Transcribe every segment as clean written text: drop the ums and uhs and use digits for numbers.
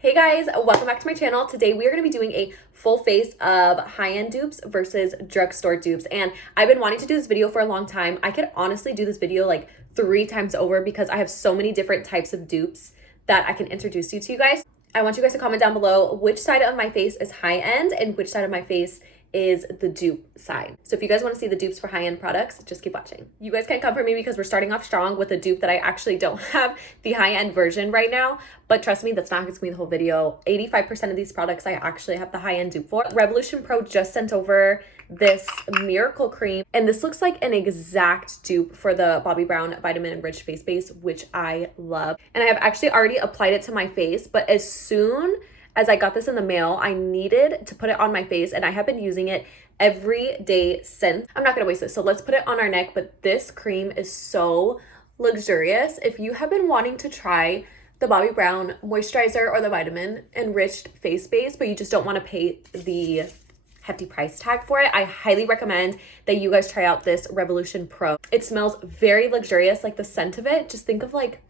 Hey guys, welcome back to my channel. Today we are going to be doing a full face of high-end dupes versus drugstore dupes. And I've been wanting to do this video for a long time. I could honestly do this video like 3 times over because I have so many different types of dupes that I can introduce you to you guys. I want you guys to comment down below which side of my face is high-end and which side of my face is the dupe side. So if you guys want to see the dupes for high-end products, just keep watching. You guys can come for me because we're starting off strong with a dupe that I actually don't have the high-end version right now, but trust me, that's not going to be the whole video. 85% of these products I actually have the high-end dupe for. Revolution Pro just sent over this miracle cream, and this looks like an exact dupe for the Bobbi Brown Vitamin Enriched Face Base, which I love. And I have actually already applied it to my face, but as soon as I got this in the mail, I needed to put it on my face, and I have been using it every day since. I'm not gonna waste this, so let's put it on our neck, but this cream is so luxurious. If you have been wanting to try the Bobbi Brown moisturizer or the Vitamin Enriched Face Base, but you just don't wanna pay the hefty price tag for it, I highly recommend that you guys try out this Revolution Pro. It smells very luxurious, like the scent of it. Just think of like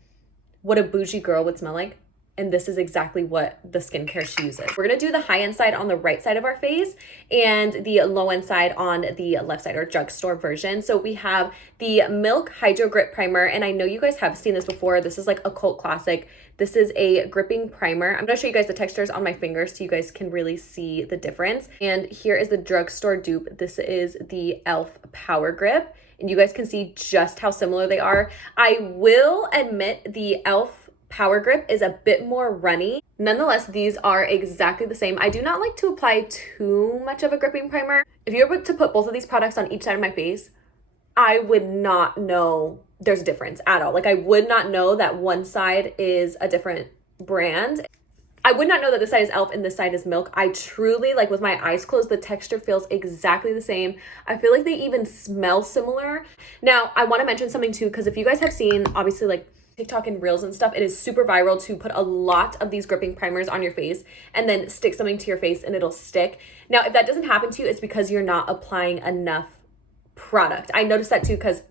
what a bougie girl would smell like. And this is exactly what the skincare she uses. We're gonna do the high-end side on the right side of our face and the low-end side on the left side, or drugstore version. So we have the Milk Hydro Grip Primer, and I know you guys have seen this before. This is like a cult classic. This is a gripping primer. I'm gonna show you guys the textures on my fingers so you guys can really see the difference. And here is the drugstore dupe. This is the e.l.f. Power Grip, and you guys can see just how similar they are. I will admit the e.l.f. Power Grip is a bit more runny. Nonetheless, these are exactly the same. I do not like to apply too much of a gripping primer. If you were to put both of these products on each side of my face, I would not know there's a difference at all. Like, I would not know that one side is a different brand. I would not know that this side is e.l.f. and this side is Milk. I truly, like, with my eyes closed, the texture feels exactly the same. I feel like they even smell similar. Now, I want to mention something too, because if you guys have seen, obviously, like, TikTok and Reels and stuff, it is super viral to put a lot of these gripping primers on your face and then stick something to your face and it'll stick. Now, if that doesn't happen to you, it's because you're not applying enough product. I noticed that too, because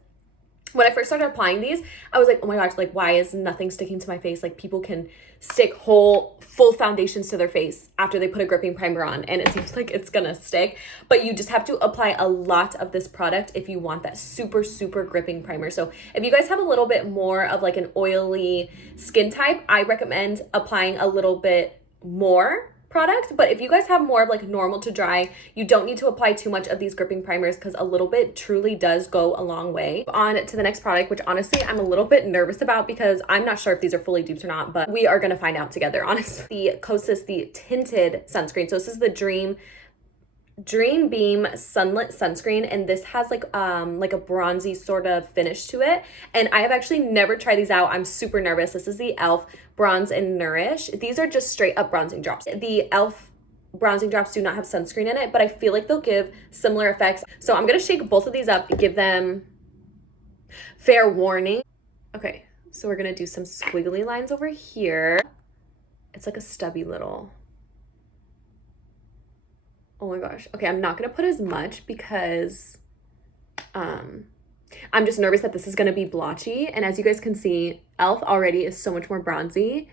when I first started applying these, I was like, oh my gosh, like, why is nothing sticking to my face? Like, people can stick full foundations to their face after they put a gripping primer on, and it seems like it's gonna stick. But you just have to apply a lot of this product if you want that super, super gripping primer. So if you guys have a little bit more of like an oily skin type, I recommend applying a little bit more product. But if you guys have more of like normal to dry, you don't need to apply too much of these gripping primers because a little bit truly does go a long way. On to the next product, which honestly I'm a little bit nervous about because I'm not sure if these are fully dupes or not, but we are gonna find out together, honestly. The Kosas, the tinted sunscreen. So this is the Dream Beam Sunlit Sunscreen, and this has like a bronzy sort of finish to it. And I have actually never tried these out. I'm super nervous. This is the e.l.f. Bronze and Nourish. These are just straight up bronzing drops. The e.l.f. bronzing drops do not have sunscreen in it, but I feel like they'll give similar effects. So I'm gonna shake both of these up and give them fair warning. Okay, so we're gonna do some squiggly lines over here. It's like a stubby little. Oh my gosh. Okay, I'm not gonna put as much because I'm just nervous that this is gonna be blotchy. And as you guys can see, e.l.f. already is so much more bronzy.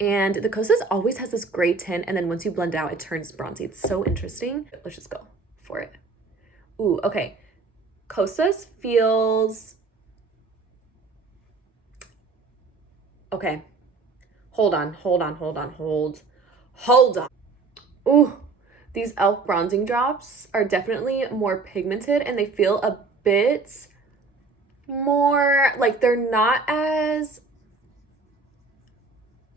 And the Kosas always has this gray tint, and then once you blend out, it turns bronzy. It's so interesting. Let's just go for it. Ooh, okay. Kosas feels... Okay. Hold on. Ooh. These e.l.f. bronzing drops are definitely more pigmented, and they feel a bit more, like, they're not as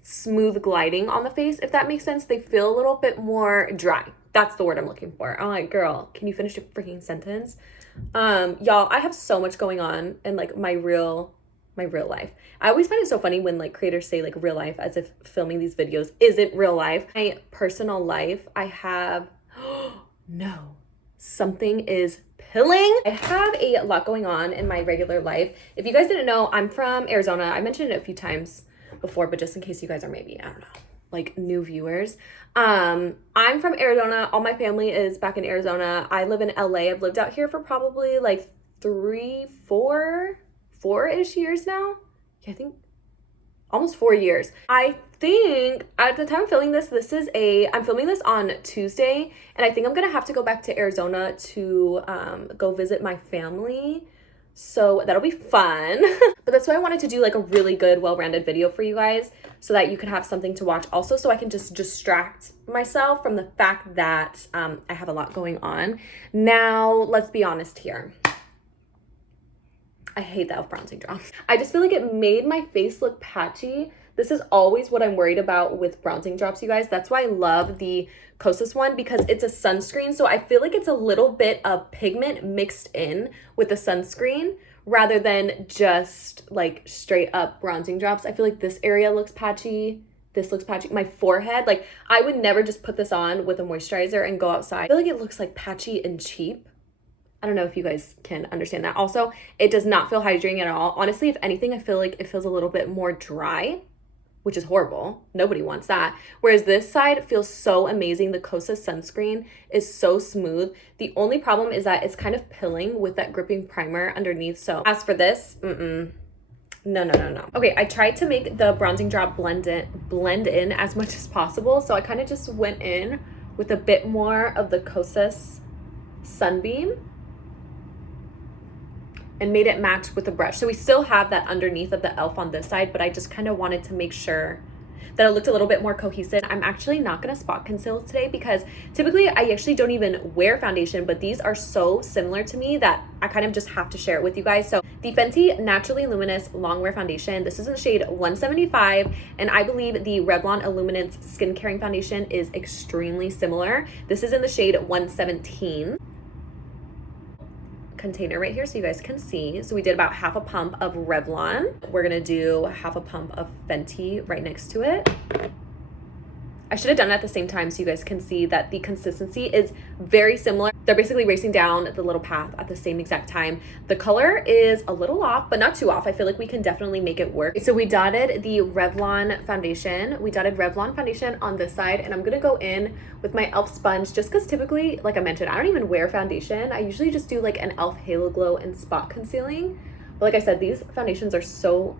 smooth gliding on the face, if that makes sense. They feel a little bit more dry. That's the word I'm looking for. I'm like, girl, can you finish your freaking sentence? Y'all, I have so much going on in like my real life. I always find it so funny when like creators say like real life as if filming these videos isn't real life. My personal life, I have, no, something is pilling. I have a lot going on in my regular life. If you guys didn't know, I'm from Arizona. I mentioned it a few times before, but just in case you guys are maybe, I don't know, like new viewers. I'm from Arizona. All my family is back in Arizona. I live in LA. I've lived out here for probably like 4-ish years now. Yeah, I think almost 4 years. I think at the time of filming this, I'm filming this on Tuesday, and I think I'm gonna have to go back to Arizona to go visit my family. So that'll be fun. But that's why I wanted to do like a really good, well-rounded video for you guys so that you could have something to watch also, so I can just distract myself from the fact that I have a lot going on. Now, let's be honest here. I hate the e.l.f. bronzing drops. I just feel like it made my face look patchy. This is always what I'm worried about with bronzing drops, you guys. That's why I love the Kosas one, because it's a sunscreen. So I feel like it's a little bit of pigment mixed in with the sunscreen rather than just like straight up bronzing drops. I feel like this area looks patchy. This looks patchy. My forehead, like I would never just put this on with a moisturizer and go outside. I feel like it looks like patchy and cheap. I don't know if you guys can understand that. Also, it does not feel hydrating at all. Honestly, if anything, I feel like it feels a little bit more dry, which is horrible. Nobody wants that. Whereas this side feels so amazing. The Kosas sunscreen is so smooth. The only problem is that it's kind of pilling with that gripping primer underneath. So as for this, no. Okay, I tried to make the bronzing drop blend in as much as possible. So I kind of just went in with a bit more of the Kosas Sunbeam and made it match with the brush. So we still have that underneath of the e.l.f. on this side, but I just kind of wanted to make sure that it looked a little bit more cohesive. I'm actually not gonna spot conceal today because typically I actually don't even wear foundation, but these are so similar to me that I kind of just have to share it with you guys. So the Fenty Naturally Luminous Longwear Foundation, this is in the shade 175, and I believe the Revlon Illuminance Skin Caring Foundation is extremely similar. This is in the shade 117. Container right here so you guys can see. So we did about half a pump of Revlon. We're gonna do half a pump of Fenty right next to it. I should have done it at the same time so you guys can see that the consistency is very similar. They're basically racing down the little path at the same exact time. The color is a little off, but not too off. I feel like we can definitely make it work. So we dotted the Revlon foundation. We dotted Revlon foundation on this side, and I'm gonna go in with my e.l.f. sponge just because typically, like I mentioned, I don't even wear foundation. I usually just do like an e.l.f. Halo Glow and spot concealing. But like I said, these foundations are so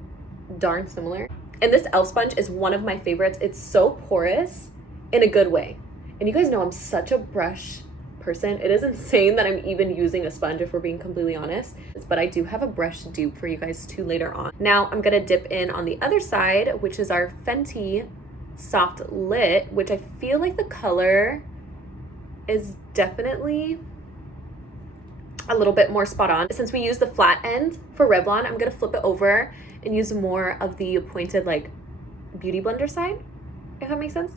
darn similar. And this e.l.f. sponge is one of my favorites. It's so porous in a good way. And you guys know I'm such a brush person. It is insane that I'm even using a sponge if we're being completely honest. But I do have a brush dupe for you guys too later on. Now I'm gonna dip in on the other side, which is our Fenty Soft Lit, which I feel like the color is definitely a little bit more spot on. Since we use the flat end for Revlon, I'm gonna flip it over and use more of the pointed like beauty blender side, if that makes sense.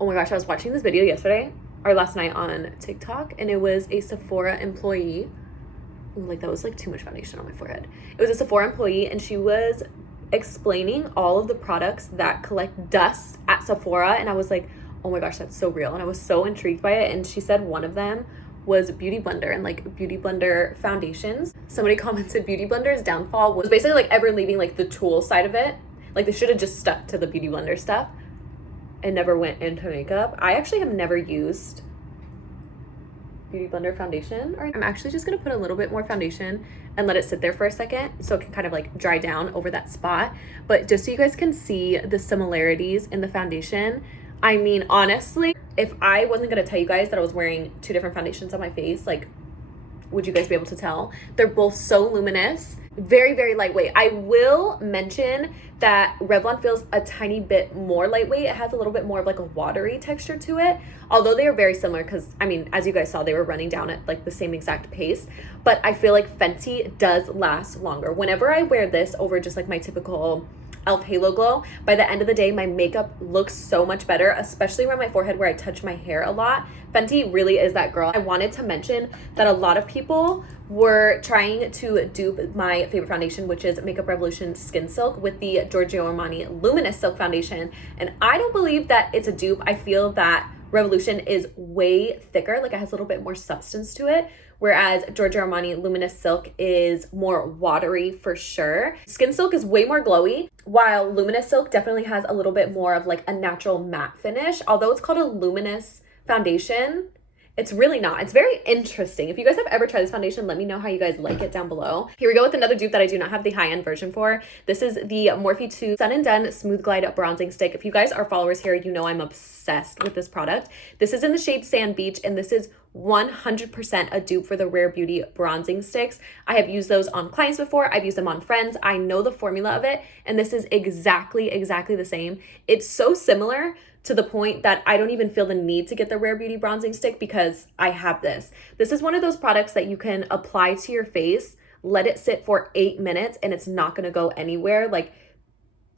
Oh my gosh, I was watching this video yesterday or last night on TikTok, and it was a Sephora employee. Ooh, like that was like too much foundation on my forehead. It was a Sephora employee, and she was explaining all of the products that collect dust at Sephora, and I was like, oh my gosh, that's so real. And I was so intrigued by it. And she said one of them was Beauty Blender and like Beauty Blender foundations. Somebody commented Beauty Blender's downfall was basically like ever leaving like the tool side of it. Like they should have just stuck to the Beauty Blender stuff and never went into makeup. I actually have never used Beauty Blender foundation. I'm actually just gonna put a little bit more foundation and let it sit there for a second so it can kind of like dry down over that spot. But just so you guys can see the similarities in the foundation, I mean, honestly, if I wasn't gonna tell you guys that I was wearing two different foundations on my face, like, would you guys be able to tell? They're both so luminous, very, very lightweight. I will mention that Revlon feels a tiny bit more lightweight. It has a little bit more of like a watery texture to it, although they are very similar because, I mean, as you guys saw, they were running down at like the same exact pace. But I feel like Fenty does last longer. Whenever I wear this over just like my typical e.l.f. Halo Glow, by the end of the day, my makeup looks so much better, especially around my forehead where I touch my hair a lot. Fenty really is that girl. I wanted to mention that a lot of people were trying to dupe my favorite foundation, which is Makeup Revolution Skin Silk with the Giorgio Armani Luminous Silk Foundation. And I don't believe that it's a dupe. I feel that Revolution is way thicker, like it has a little bit more substance to it, whereas Giorgio Armani Luminous Silk is more watery for sure. Skin Silk is way more glowy, while Luminous Silk definitely has a little bit more of like a natural matte finish. Although it's called a luminous foundation, It's really not. It's very interesting. If you guys have ever tried this foundation, let me know how you guys like it down below. Here we go with another dupe that I do not have the high-end version for. This is the Morphe 2 Sun and Done Smooth Glide Bronzing Stick. If you guys are followers here, you know I'm obsessed with this product. This is in the shade Sand Beach, and this is 100% a dupe for the Rare Beauty bronzing sticks. I have used those on clients before. I've used them on friends. I know the formula of it, and this is exactly the same. It's so similar to the point that I don't even feel the need to get the Rare Beauty bronzing stick because I have this. This is one of those products that you can apply to your face, let it sit for 8 minutes, and it's not gonna go anywhere. Like,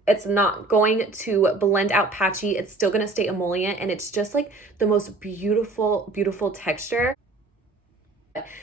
it's not going to blend out patchy. It's still gonna stay emollient, and it's just like the most beautiful, beautiful texture.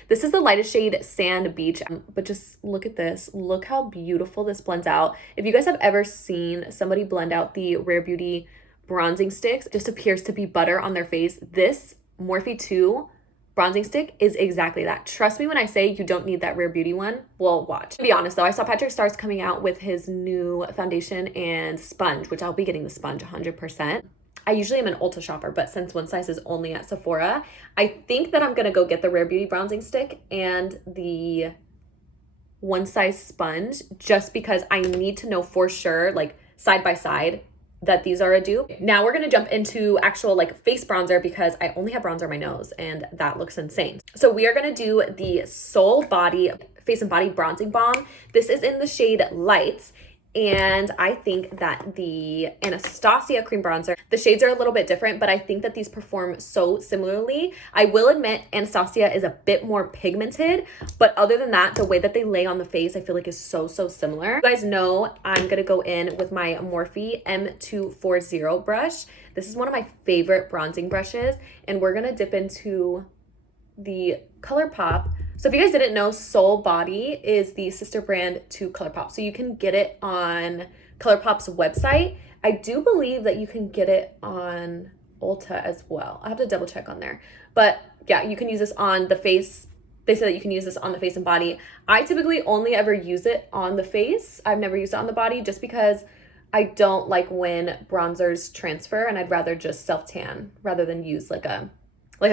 This is the lightest shade Sand Beach, but just look at this. Look how beautiful this blends out. If you guys have ever seen somebody blend out the Rare Beauty bronzing sticks, it just appears to be butter on their face. This Morphe 2 bronzing stick is exactly that. Trust me when I say you don't need that Rare Beauty one. Well, watch. To be honest though, I saw Patrick Starr's coming out with his new foundation and sponge, which I'll be getting the sponge 100%. I usually am an Ulta shopper, but since one size is only at Sephora, I think that I'm gonna go get the Rare Beauty bronzing stick and the one size sponge just because I need to know for sure, like side by side, that these are a dupe. Now we're gonna jump into actual like face bronzer because I only have bronzer on my nose and that looks insane. So we are gonna do the Soul Body Face and Body Bronzing Balm. This is in the shade Lights. And I think that the Anastasia cream bronzer, the shades are a little bit different, but I think that these perform so similarly. I will admit Anastasia is a bit more pigmented, but other than that, the way that they lay on the face, I feel like is so similar. You guys know I'm gonna go in with my Morphe M240 brush. This is one of my favorite bronzing brushes, and we're gonna dip into the ColourPop. So if you guys didn't know, Soul Body is the sister brand to ColourPop. So you can get it on ColourPop's website. I do believe that you can get it on Ulta as well. I have to double check on there. But yeah, you can use this on the face. They say that you can use this on the face and body. I typically only ever use it on the face. I've never used it on the body just because I don't like when bronzers transfer, and I'd rather just self-tan rather than use like a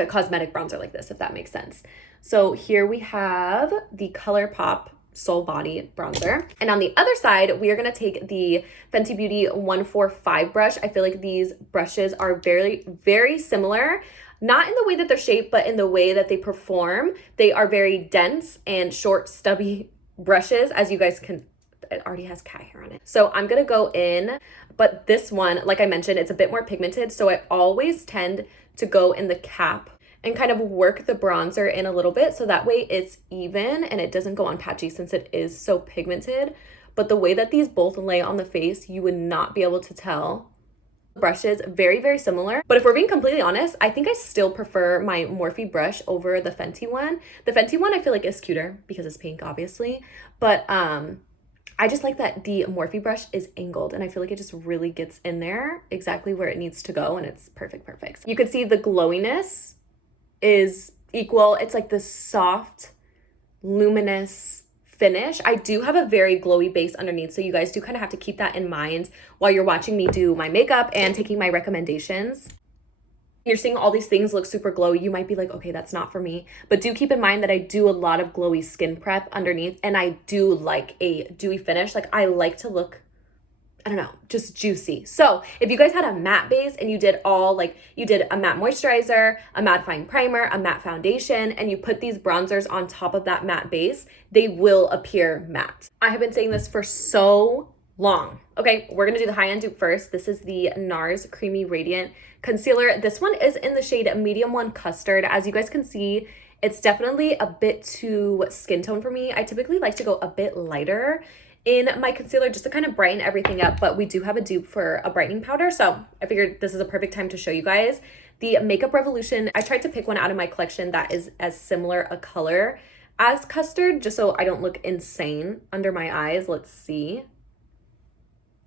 cosmetic bronzer like this, if that makes sense. So here we have the ColourPop Soul Body bronzer. And on the other side, we are gonna take the Fenty Beauty 145 brush. I feel like these brushes are very similar, not in the way that they're shaped, but in the way that they perform. They are very dense and short, stubby brushes, as you guys can, it already has cat hair on it. So I'm gonna go in, but this one, like I mentioned, it's a bit more pigmented, so I always tend to go in the cap and kind of work the bronzer in a little bit so that way it's even and it doesn't go on patchy since it is so pigmented. But the way that these both lay on the face, you would not be able to tell. Brushes, very similar. But if we're being completely honest, I think I still prefer my Morphe brush over the Fenty one. The Fenty one I feel like is cuter because it's pink, obviously. But I just like that the Morphe brush is angled and I feel like it just really gets in there exactly where it needs to go, and it's perfect. You can see the glowiness is equal. It's like this soft, luminous finish. I do have a very glowy base underneath, so you guys do kind of have to keep that in mind while you're watching me do my makeup and taking my recommendations. You're seeing all these things look super glowy, you might be like, okay, that's not for me. But do keep in mind that I do a lot of glowy skin prep underneath, and I do like a dewy finish. Like, I like to look, I don't know, just juicy. So if you guys had a matte base and you did a matte moisturizer, a mattifying primer, a matte foundation, and you put these bronzers on top of that matte base, they will appear matte. I have been saying this for so long. Okay, we're gonna do the high-end dupe first. This is the NARS Creamy Radiant Concealer. This one is in the shade Medium 1 Custard. As you guys can see, it's definitely a bit too skin tone for me. I typically like to go a bit lighter in my concealer just to kind of brighten everything up, but we do have a dupe for a brightening powder, so I figured this is a perfect time to show you guys. The Makeup Revolution, I tried to pick one out of my collection that is as similar a color as Custard, just so I don't look insane under my eyes. Let's see.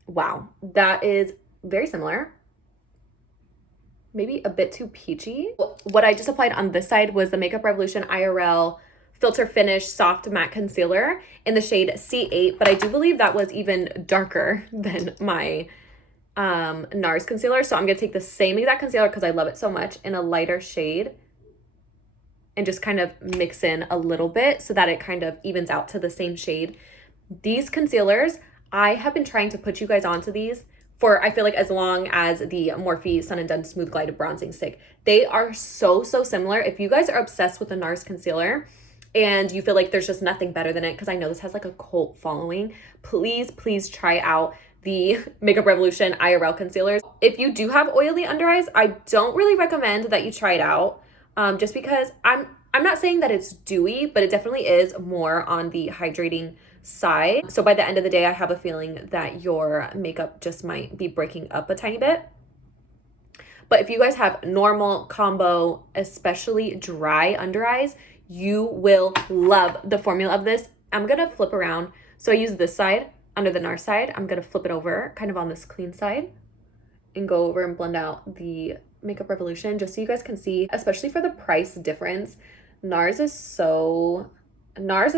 Wow, that is very similar. Maybe a bit too peachy. What I just applied on this side was the Makeup Revolution IRL Filter Finish Soft Matte Concealer in the shade C8, but I do believe that was even darker than my NARS concealer. So I'm gonna take the same exact concealer because I love it so much in a lighter shade and just kind of mix in a little bit so that it kind of evens out to the same shade. These concealers, I have been trying to put you guys onto these for, I feel like, as long as the Morphe Sun and Done Smooth Glide Bronzing Stick. They are so similar. If you guys are obsessed with the NARS concealer and you feel like there's just nothing better than it, because I know this has like a cult following, please try out the Makeup Revolution IRL concealers. If you do have oily under eyes, I don't really recommend that you try it out, just because I'm not saying that it's dewy, but it definitely is more on the hydrating side. So by the end of the day, I have a feeling that your makeup just might be breaking up a tiny bit. But if you guys have normal, combo, especially dry under eyes, you will love the formula of this. I'm gonna flip around. So I use this side under the NARS side. I'm gonna flip it over kind of on this clean side and go over and blend out the Makeup Revolution just so you guys can see, especially for the price difference. NARS is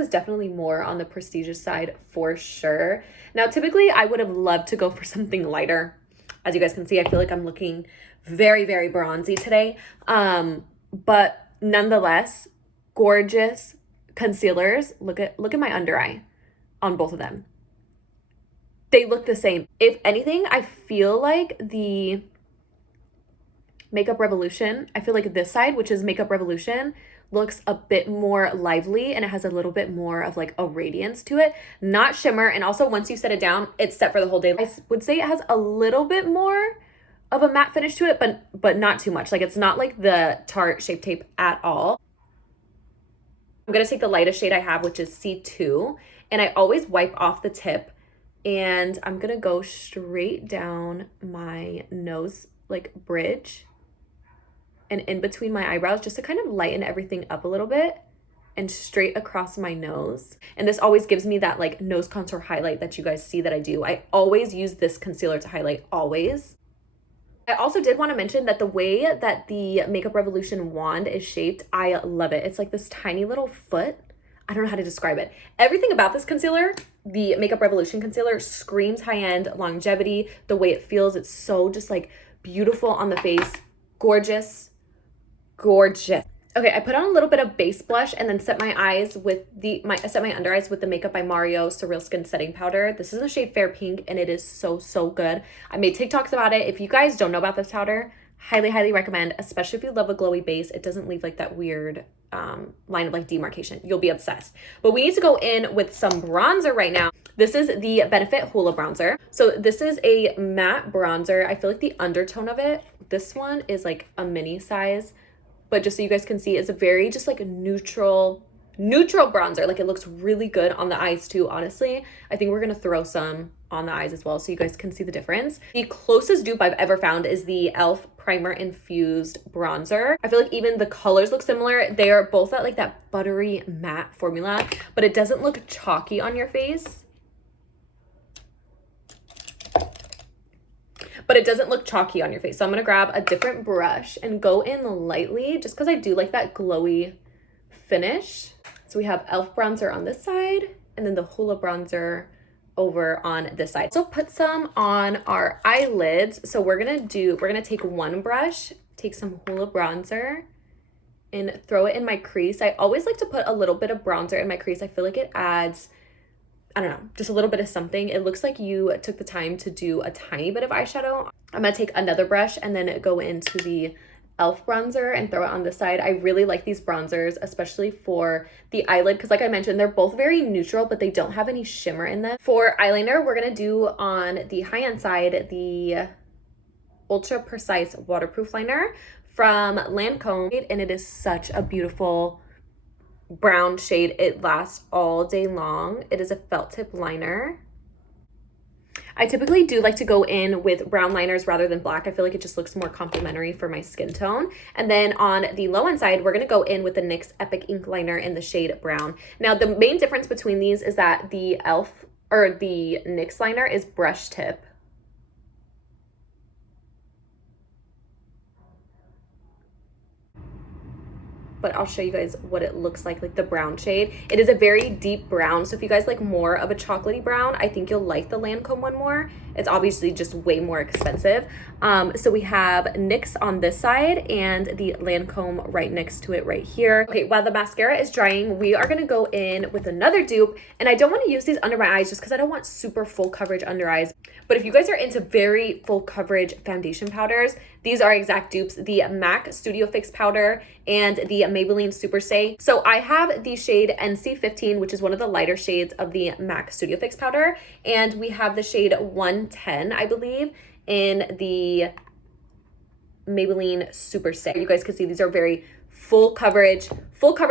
definitely more on the prestigious side for sure. Now, typically I would have loved to go for something lighter. As you guys can see, I feel like I'm looking very bronzy today. But nonetheless, gorgeous concealers. Look at my under eye on both of them. They look the same. If anything, I feel like the Makeup Revolution, I feel like this side, which is Makeup Revolution, looks a bit more lively and it has a little bit more of like a radiance to it, not shimmer. And also once you set it down, it's set for the whole day. I would say it has a little bit more of a matte finish to it, but not too much. Like, it's not like the Tarte Shape Tape at all. I'm gonna take the lightest shade I have, which is C2, and I always wipe off the tip, and I'm gonna go straight down my nose, like bridge, and in between my eyebrows, just to kind of lighten everything up a little bit, and straight across my nose. And this always gives me that like nose contour highlight that you guys see that I do. I always use this concealer to highlight, always. I also did want to mention that the way that the Makeup Revolution wand is shaped, I love it. It's like this tiny little foot. I don't know how to describe it. Everything about this concealer, the Makeup Revolution concealer, screams high-end longevity. The way it feels, it's so just like beautiful on the face. Gorgeous. Okay, I put on a little bit of base blush and then set my eyes with set my under eyes with the Makeup by Mario Surreal Skin Setting Powder. This is the shade Fair Pink and it is so good. I made TikToks about it. If you guys don't know about this powder, highly recommend, especially if you love a glowy base. It doesn't leave like that weird line of like demarcation. You'll be obsessed. But we need to go in with some bronzer right now. This is the Benefit Hoola bronzer. So this is a matte bronzer. I feel like the undertone of it, this one is like a mini size. But just so you guys can see, it's a very just like a neutral bronzer. Like, it looks really good on the eyes too, honestly. I think we're gonna throw some on the eyes as well so you guys can see the difference. The closest dupe I've ever found is the e.l.f. Primer Infused Bronzer. I feel like even the colors look similar. They are both at like that buttery matte formula, but it doesn't look chalky on your face. So I'm gonna grab a different brush and go in lightly just because I do like that glowy finish. So we have e.l.f. bronzer on this side and then the Hoola bronzer over on this side. So put some on our eyelids. So we're gonna take one brush, take some Hoola bronzer and throw it in my crease. I always like to put a little bit of bronzer in my crease. I feel like it adds, I don't know, just a little bit of something. It looks like you took the time to do a tiny bit of eyeshadow. I'm gonna take another brush and then go into the e.l.f. bronzer and throw it on this side. I really like these bronzers, especially for the eyelid, because like I mentioned, they're both very neutral, but they don't have any shimmer in them. For eyeliner, we're gonna do on the high-end side, the Ultra Precise Waterproof Liner from Lancome, and it is such a beautiful brown shade. It lasts all day long. It is a felt tip liner. I typically do like to go in with brown liners rather than black. I feel like it just looks more complimentary for my skin tone. And then on the low end side, we're gonna go in with the NYX Epic Ink Liner in the shade brown. Now, the main difference between these is that the e.l.f. or the NYX liner is brush tip. but I'll show you guys what it looks like the brown shade. It is a very deep brown, so if you guys like more of a chocolatey brown, I think you'll like the Lancome one more. It's obviously just way more expensive. So we have NYX on this side and the Lancome right next to it right here. Okay, while the mascara is drying, we are gonna go in with another dupe, and I don't want to use these under my eyes just because I don't want super full coverage under eyes. But if you guys are into very full coverage foundation powders, these are exact dupes, the MAC Studio Fix powder and the Maybelline Super Stay. So I have the shade NC15, which is one of the lighter shades of the MAC Studio Fix powder, and we have the shade 110, I believe, in the Maybelline Super Stay. You guys can see these are very full coverage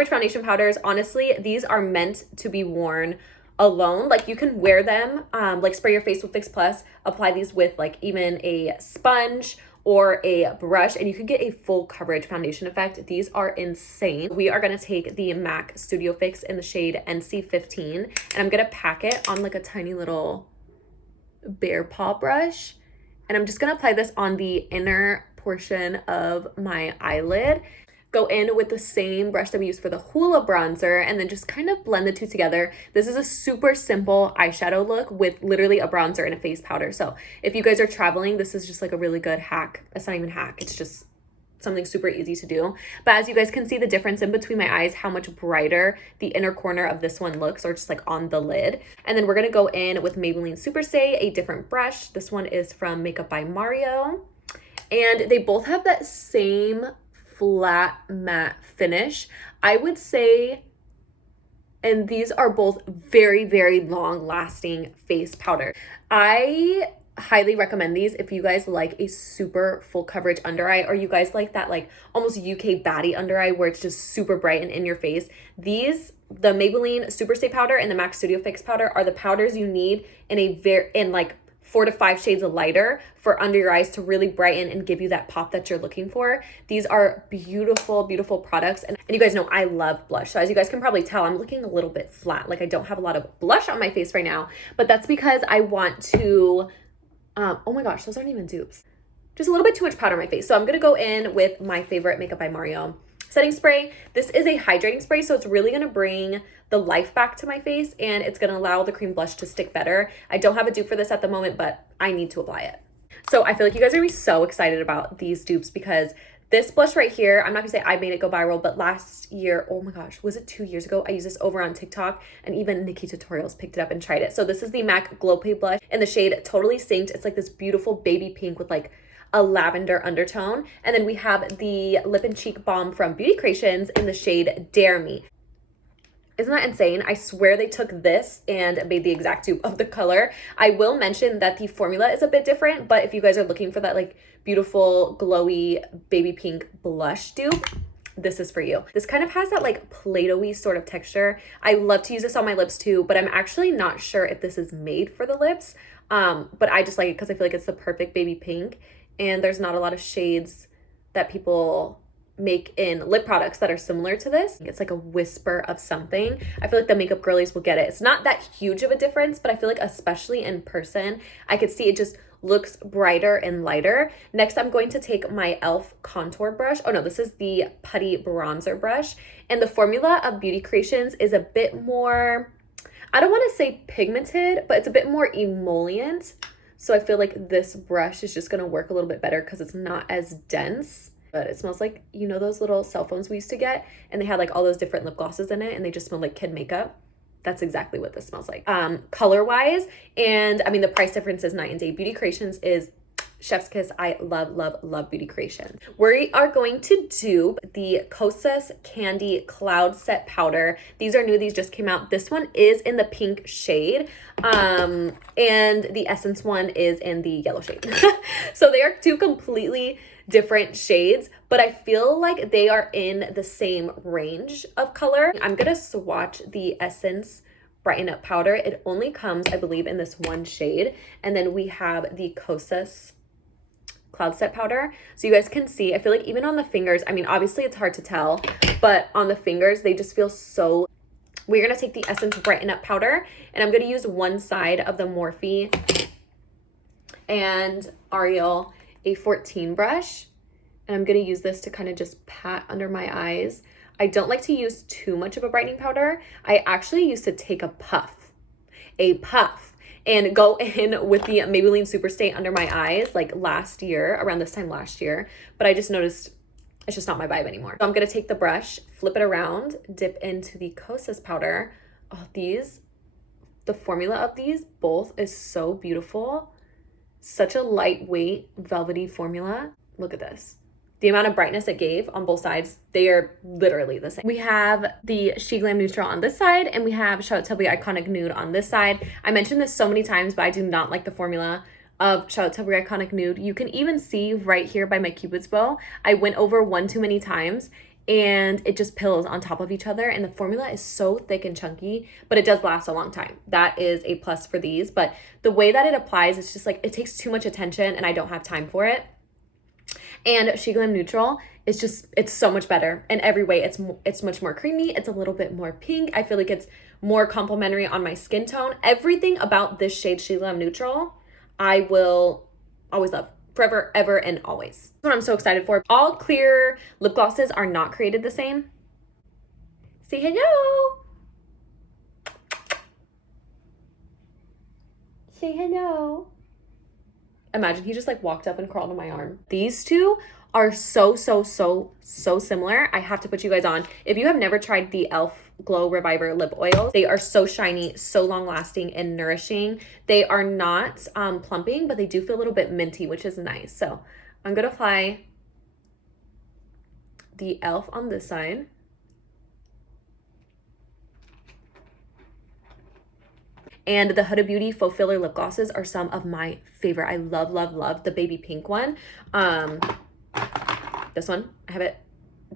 foundation powders. Honestly, these are meant to be worn alone. Like, you can wear them, like spray your face with Fix Plus, apply these with like even a sponge or a brush, and you can get a full coverage foundation effect. These are insane. We are gonna take the MAC Studio Fix in the shade NC15, and I'm gonna pack it on like a tiny little bear paw brush, and I'm just gonna apply this on the inner portion of my eyelid. Go in with the same brush that we use for the Hoola bronzer, and then just kind of blend the two together. This is a super simple eyeshadow look with literally a bronzer and a face powder. So if you guys are traveling, this is just like a really good hack. It's not even hack, it's just something super easy to do. But as you guys can see the difference in between my eyes, how much brighter the inner corner of this one looks, or just like on the lid. And then we're gonna go in with Maybelline Super Stay, a different brush. This one is from Makeup by Mario. And they both have that same flat matte finish, I would say, and these are both very, very long lasting face powder. I highly recommend these if you guys like a super full coverage under eye, or you guys like that like almost UK baddie under eye where it's just super bright and in your face. These, the Maybelline Super Stay powder and the MAC Studio Fix powder, are the powders you need in like 4 to 5 shades of lighter for under your eyes to really brighten and give you that pop that you're looking for. These are beautiful, beautiful products. And you guys know I love blush. So as you guys can probably tell, I'm looking a little bit flat. Like, I don't have a lot of blush on my face right now, but that's because I want to, oh my gosh, those aren't even dupes. Just a little bit too much powder on my face. So I'm gonna go in with my favorite Makeup by Mario setting spray. This is a hydrating spray, so it's really gonna bring the life back to my face, and it's gonna allow the cream blush to stick better. I don't have a dupe for this at the moment, but I need to apply it. So I feel like you guys are gonna be so excited about these dupes, because this blush right here, I'm not gonna say I made it go viral, but last year, oh my gosh, was it 2 years ago? I used this over on TikTok, and even Nikki Tutorials picked it up and tried it. So this is the MAC Glow Pay blush in the shade Totally Synced. It's like this beautiful baby pink with like a lavender undertone. And then we have the Lip and Cheek Balm from Beauty Creations in the shade Dare Me. Isn't that insane? I swear they took this and made the exact dupe of the color. I will mention that the formula is a bit different, but if you guys are looking for that like beautiful glowy baby pink blush dupe, this is for you. This kind of has that like Play-Doh-y sort of texture. I love to use this on my lips too, but I'm actually not sure if this is made for the lips. But I just like it because I feel like it's the perfect baby pink. And there's not a lot of shades that people make in lip products that are similar to this. It's like a whisper of something. I feel like the makeup girlies will get it. It's not that huge of a difference, but I feel like especially in person, I could see it just looks brighter and lighter. Next, I'm going to take my e.l.f. contour brush. Oh no, this is the Putty bronzer brush. And the formula of Beauty Creations is a bit more, I don't want to say pigmented, but it's a bit more emollient. So I feel like this brush is just gonna work a little bit better because it's not as dense, but it smells like, you know, those little cell phones we used to get, and they had like all those different lip glosses in it, and they just smelled like kid makeup. That's exactly what this smells like. Color wise, and I mean, the price difference is night and day. Beauty Creations is chef's kiss. I love, love, love Beauty Creations. We are going to dupe the Kosas Candy Cloud Set Powder. These are new, these just came out. This one is in the pink shade, and the Essence one is in the yellow shade. So they are two completely different shades, but I feel like they are in the same range of color. I'm gonna swatch the Essence Brighten Up Powder. It only comes, I believe, in this one shade. And then we have the Kosas Cloud Set Powder. So you guys can see, I feel like even on the fingers, I mean, obviously it's hard to tell, but on the fingers, they just feel so. We're gonna take the Essence Brighten Up Powder, and I'm gonna use one side of the Morphe and Ariel A14 brush. And I'm gonna use this to kind of just pat under my eyes. I don't like to use too much of a brightening powder. I actually used to take a puff, and go in with the Maybelline Superstay under my eyes like last year, around this time last year. But I just noticed it's just not my vibe anymore. So I'm gonna take the brush, flip it around, dip into the Kosas powder. Oh, the formula of these both is so beautiful. Such a lightweight, velvety formula. Look at this. The amount of brightness it gave on both sides, they are literally the same. We have the She Glam Neutral on this side, and we have Charlotte Tilbury Iconic Nude on this side. I mentioned this so many times, but I do not like the formula of Charlotte Tilbury Iconic Nude. You can even see right here by my Cupid's bow, I went over one too many times, and it just pills on top of each other, and the formula is so thick and chunky, but it does last a long time. That is a plus for these, but the way that it applies, it's just like, it takes too much attention, and I don't have time for it. And She Glam Neutral is just, it's so much better in every way. It's much more creamy. It's a little bit more pink. I feel like it's more complimentary on my skin tone. Everything about this shade She Glam Neutral, I will always love. Forever, ever, and always. That's what I'm so excited for. All clear lip glosses are not created the same. Say hello. Say hello. Imagine he just like walked up and crawled on my arm. These two are so similar. I have to put you guys on. If you have never tried the e.l.f. Glow Reviver lip oils, they are so shiny, so long lasting and nourishing. They are not plumping, but they do feel a little bit minty, which is nice. So I'm gonna apply the e.l.f. on this side. And the Huda Beauty Faux Filler lip glosses are some of my favorite. I love the baby pink one. This one, I have it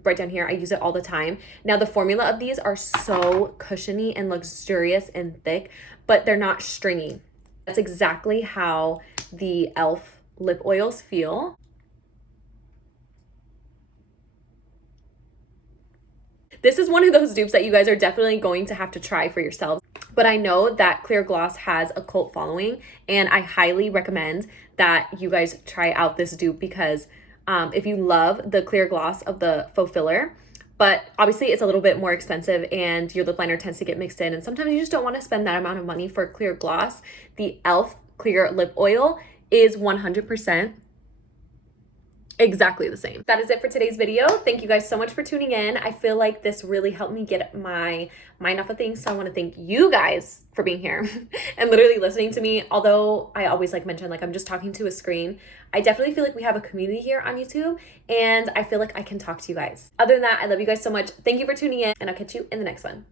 right down here. I use it all the time. Now the formula of these are so cushiony and luxurious and thick, but they're not stringy. That's exactly how the e.l.f. lip oils feel. This is one of those dupes that you guys are definitely going to have to try for yourselves. But I know that clear gloss has a cult following, and I highly recommend that you guys try out this dupe because if you love the clear gloss of the faux filler, but obviously it's a little bit more expensive and your lip liner tends to get mixed in, and sometimes you just don't want to spend that amount of money for clear gloss, the e.l.f. clear lip oil is 100% exactly the same. That is it for today's video. Thank you guys so much for tuning in. I feel like this really helped me get my mind off of things, so I want to thank you guys for being here and literally listening to me. Although I always mention I'm just talking to a screen, I definitely feel like we have a community here on YouTube, and I feel like I can talk to you guys. Other than that, I love you guys so much. Thank you for tuning in, and I'll catch you in the next one.